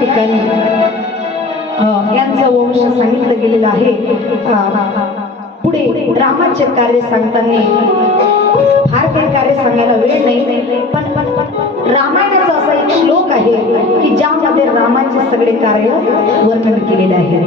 ठिकाणी यांचा वंश सांगितलं गेलेलं आहे. पुढे रामाचे कार्य सांगताना फार काही कार्य सांगायला वेळ नाही पण पण रामायणाचा असा एक श्लोक आहे की ज्यामध्ये रामाचे सगळे कार्य वर्णन केलेले आहे.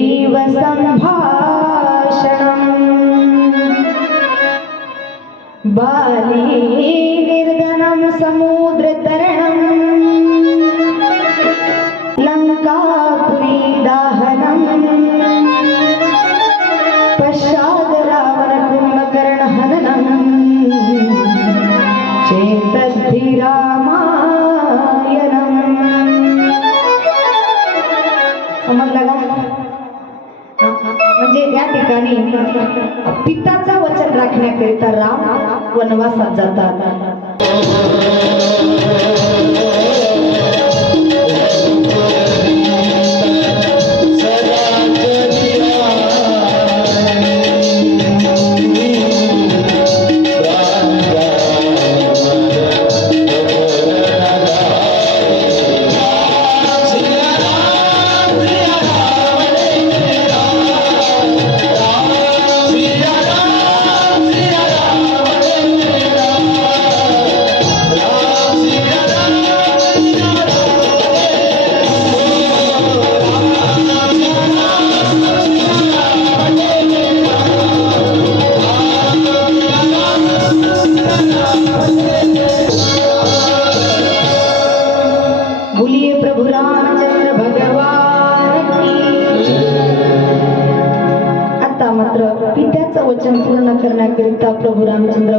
सुग्रीव बाली निर्धनं समूह आणि पिताचा वचन राखण्याकरिता राम वनवासात जातात.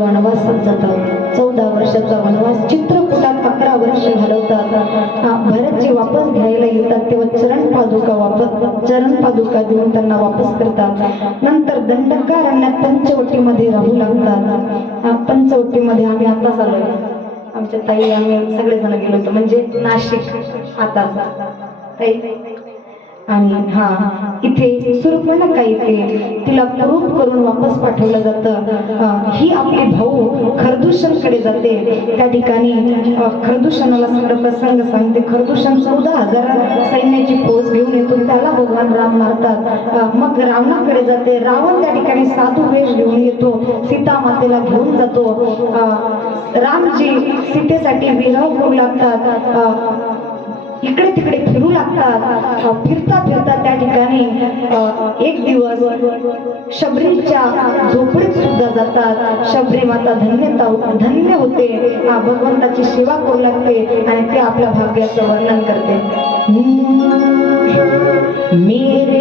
वनवासात जातात. चौदा वर्षाचा वनवास चित्रकुटात अकरा वर्ष घालवतात. हा, भरतजी वापस घ्यायला येतात तेव्हा चरण पादुका वापस चरण पादुका देऊन त्यांना वापस करतात. नंतर दंडकारण्यात पंचवटीमध्ये राहू लागतात. हा, पंचवटीमध्ये आम्ही आताच आलो आमच्या ताई आम्ही सगळेजण गेलो होतो. म्हणजे नाशिक आता. ताई? आणि हा इथे सुरपणका इथे तिला प्रूप करून वापस पाठवलं जातं. ही आपली भाऊ खरदूषणकडे जाते. त्या ठिकाणी खरदूषणाला सगळं प्रसंग सांगते खरदूषण चौदा हजार सैन्याची फौज घेऊन येतो त्याला भगवान राम मारतात. मग रावणाकडे जाते. रावण त्या ठिकाणी साधू वेश घेऊन येतो. सीता मातेला घेऊन जातो. रामजी सीतेसाठी विरह करू लागतात. इकडे तिकडे फिरू लागतात. फिरता फिरता त्या ठिकाणी एक दिवस शबरीच्या झोपडीत सुद्धा जातात. शबरी माता धन्यता धन्य होते. भगवंताची सेवा करू लागते आणि ते आपल्या भाग्याचं वर्णन करते. मेरे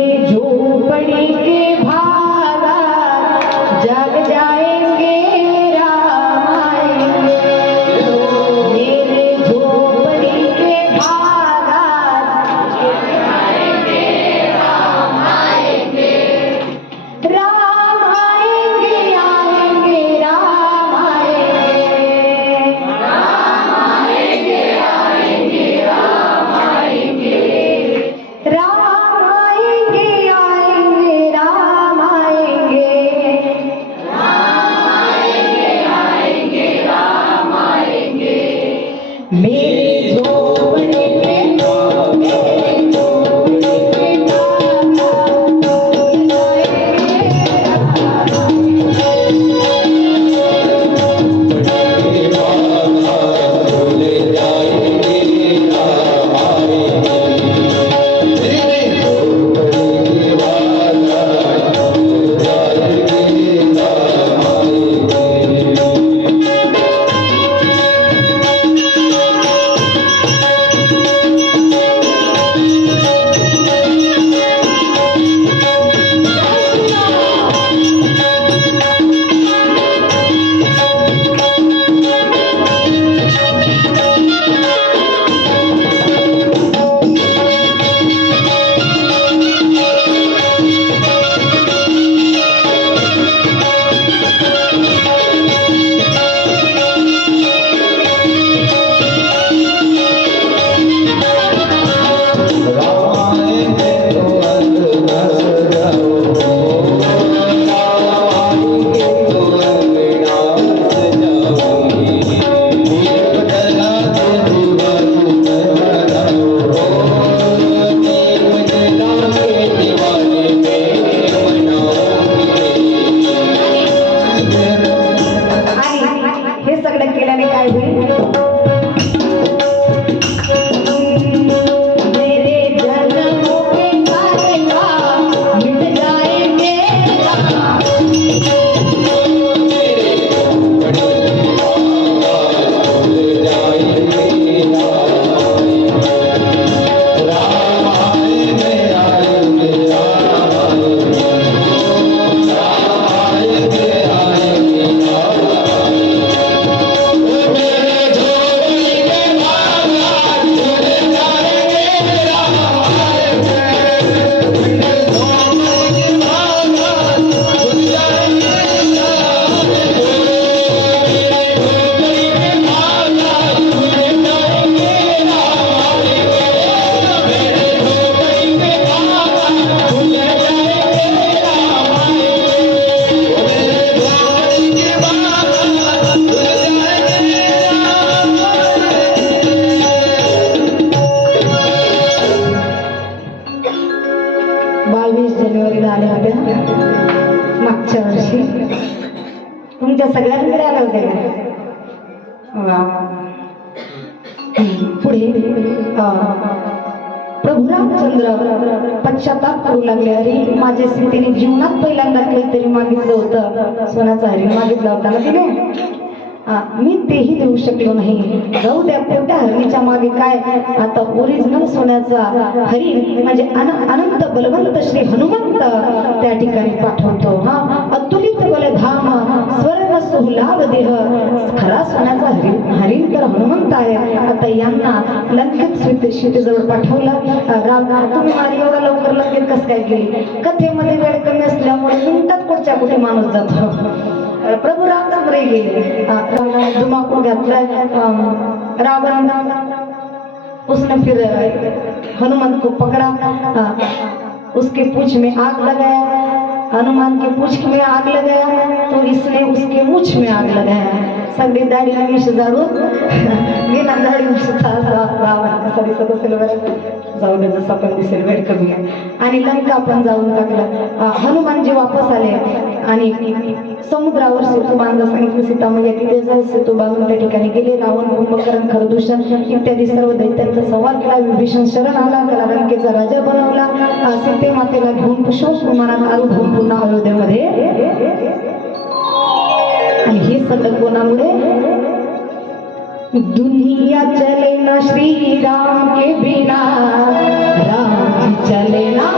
वर्षी तुमच्या सगळ्यांकडे आले होत्या का वा. पुढे अं, प्रभू रामचंद्र पश्चाताप करू लागले. अरे माझ्या स्थितीने जीवनात पहिल्यांदा काहीतरी मागितलं होतं. सोन्याचा हरी मागितला होता ना तिने? मी तेही देऊ शकलो नाही. जाऊ द्या पोट्या हरणीच्या मागे काय? आता ओरिजिनल सोन्याचा हरी म्हणजे अनंत बलवंत श्री हनुमंत त्या ठिकाणी पाठवतो. हा अतुलित बलधाम स्वर्ण सुलाभ देह. खरा सोन्याचा हरी हरी तर हनुमंत आहे. आता यांना लंकेत सीते पाठवलं. राम तुम्ही माझी एवढा लवकर लंकेत कसं काय गेली? कथेमध्ये वेळ कमी असल्यामुळे मिनिटात कुठच्या कुठे माणूस जातो? गेले धुमाकूळ राम राम रावण उसने फिर हनुमान को पकड़ा उसके पूछ में आग लगाया हनुमान के पूछ में आग लगाया तो इसने उसके मूछ में आग लगाया सगड़ी दाढी विष जाळून मी दाढी विष दिसत असेल बरं जाऊ दे जसं आपण दिसेल वेळ कमी आहे. आणि लंका आपण जाऊन टाकलं. हनुमानजी वापस आले. आणि समुद्रावर सेतू बांधला. सांगितलं सीतामध्ये तिथे जाऊन सेतू बांधून त्या ठिकाणी गेले. रावण कुंभकरण खरदूषण इत्यादी सर्व दैत्यांचा संवाद केला. विभीषण शरण आला. त्याला लंकेचा राजा बनवला. सीते मातेला घेऊन पुष्प विमानात आलो पुन्हा अयोध्येमध्ये आणि हे सगळं कोणामुळे दुनिया चले ना श्री राम के बिना। राम जी चले ना।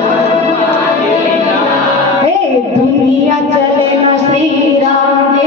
हे दुनिया चले ना श्री राम के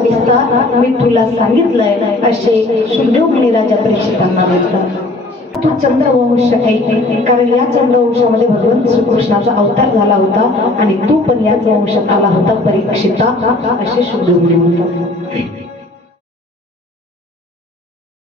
सूर्यवंशाचा मी तुला सांगितलंय असे शुभदेव मुनी राजा परीक्षितांना बोलतात तू चंद्रवंश आहे. कारण या चंद्रवंशामध्ये भगवान श्रीकृष्णाचा अवतार झाला होता आणि तू पण याच वंशात आला होता परीक्षिता असे शुभदेव मुनी म्हणतात